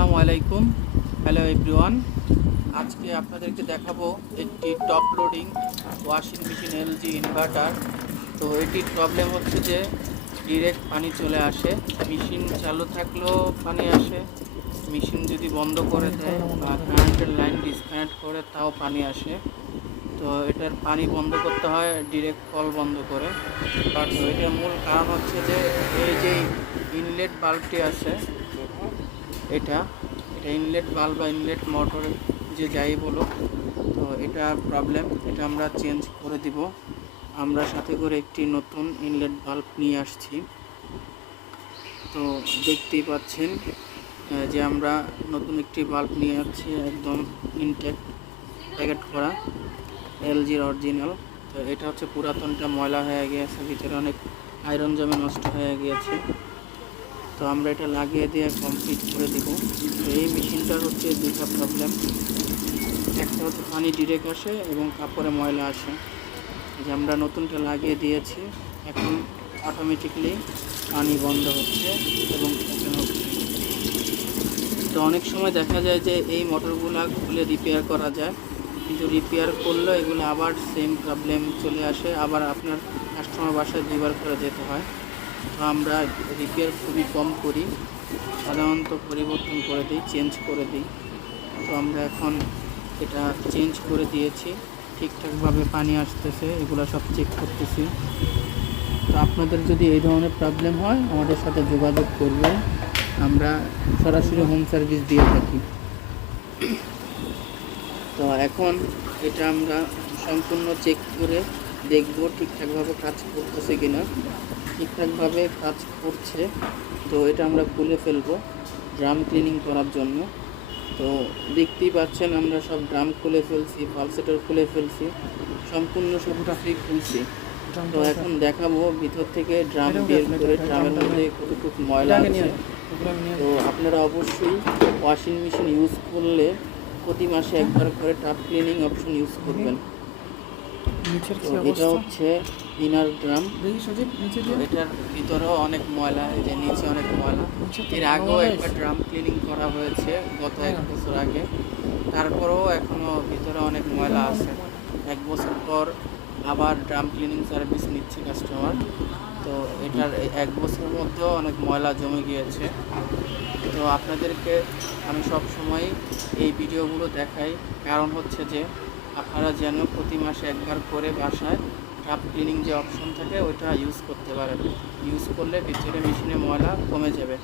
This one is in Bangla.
আসসালামু আলাইকুম। Hello everyone. আজকে আপনাদেরকে দেখাবো একটি top loading washing machine LG inverter. তো এটির প্রবলেম হচ্ছে যে ডিরেক্ট পানি চলে আসে, মেশিন চালু থাকলেও পানি আসে, মেশিন যদি বন্ধ করে দেয় বা কারেন্টের লাইন ডিসকানেক্ট করে তাও পানি আসে। তো এটার পানি বন্ধ করতে হয় ডিরেক্ট কল বন্ধ করে। তো এটার মূল কারণ হচ্ছে যে এই যে ইনলেট বাল্বটি আছে, এটা এটা ইনলেট বাল্ব বা ইনলেট মোটর যে যাই বলো, তো এটা প্রবলেম। এটা আমরা চেঞ্জ করে দিব। আমরা সাথে করে একটি নতুন ইনলেট বাল্ব নিয়ে আসছি। তো দেখতেই পাচ্ছেন যে আমরা নতুন একটি বাল্ব নিয়ে আসছি, একদম ইনটেক্ট প্যাকেট করা এলজির অরিজিনাল। তো এটা হচ্ছে পুরাতনটা ময়লা হয়ে গিয়েছে, ভিতরে অনেক আয়রন জমে নষ্ট হয়ে গিয়েছে। তো আমরা এটা লাগিয়ে দিয়ে কমপ্লিট করে দিব। তো এই মেশিনটার হচ্ছে দুটা প্রবলেম, একটা হচ্ছে পানি ডিরেক্ট আসে এবং কাপড়ে ময়লা আসে। যে আমরা নতুনটা লাগিয়ে দিয়েছি, এখন অটোমেটিকলি পানি বন্ধ হচ্ছে এবং ওপেন হচ্ছে। তো অনেক সময় দেখা যায় যে এই মোটরগুলো খুলে রিপেয়ার করা যায়, কিন্তু রিপেয়ার করলেও এগুলো আবার সেম প্রবলেম চলে আসে, আবার আপনার কাস্টমার বাসায় দুইবার করে যেতে হয়। তো আমরা রিপেয়ার খুবই কম করি, সাধারণত পরিবর্তন করে দিই, চেঞ্জ করে দিই। তো আমরা এখন এটা চেঞ্জ করে দিয়েছি, ঠিকঠাকভাবে পানি আসতেছে, এগুলো সব চেক করতেছি। তো আপনাদের যদি এই ধরনের প্রবলেম হয় আমাদের সাথে যোগাযোগ করবেন, আমরা সরাসরি হোম সার্ভিস দিয়ে থাকি। তো এখন এটা আমরা সম্পূর্ণ চেক করে দেখব ঠিকঠাকভাবে কাজ করতেছে কিনা। ঠিকঠাকভাবে কাজ করছে, তো এটা আমরা খুলে ফেলবো ড্রাম ক্লিনিং করার জন্য। তো দেখতেই পাচ্ছেন আমরা সব ড্রাম খুলে ফেলছি, পালসেটার খুলে ফেলছি, সম্পূর্ণ সবটাই খুলছি। তো এখন দেখাবো ভিতর থেকে ড্রাম বের করে ড্রামের মধ্যে কতটুকু ময়লা আছে। তো আপনারা অবশ্যই ওয়াশিং মেশিন ইউজ করলে প্রতি মাসে একবার করে টাপ ক্লিনিং অপশন ইউজ করবেন। এটা হচ্ছে ইনার ড্রাম, এটার ভিতরেও অনেক ময়লা, এই যে নিচে অনেক ময়লা। এর আগেও একবার ড্রাম ক্লিনিং করা হয়েছে গত 1 বছর আগে, তারপরেও এখনও ভিতরে অনেক ময়লা আছে। 1 বছর পর আবার ড্রাম ক্লিনিং সার্ভিস নিচ্ছে কাস্টমার। তো এটার 1 বছরের মধ্যেও অনেক ময়লা জমে গিয়েছে। তো আপনাদেরকে আমি সব সময় এই ভিডিওগুলো দেখাই, কারণ হচ্ছে যে আপনারা যেন প্রতি মাসে একবার করে বাসায় টাপ ক্লিনিং যে অপশন থাকে ওইটা ইউজ করতে পারেন। ইউজ করলে ভিতরে মেশিনে ময়লা কমে যাবে।